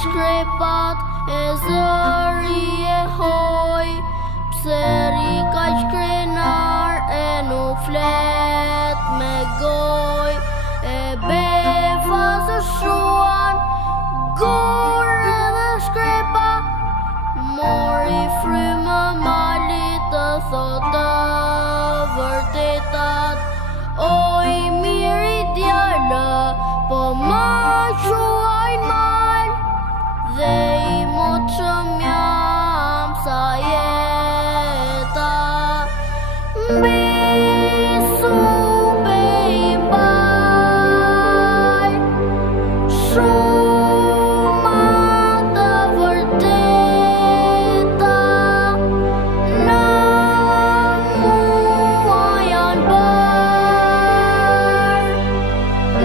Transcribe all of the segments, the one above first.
shkrepat e zëri e hoj, pse ri kaq krenar e nuk flet me goj, e befa së shuan gur edhe shkrepa, mori frymë malit të thot të vërtetat. Oj miri djallë, po ma quajnë mal, dhe i mot që jam sa jeta. Bisu pe i baj, shumë të vërteta, në mua janë bërë,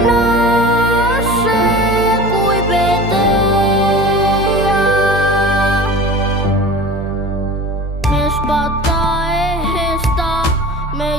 në shekuj beteja. Me shpata e hesta, me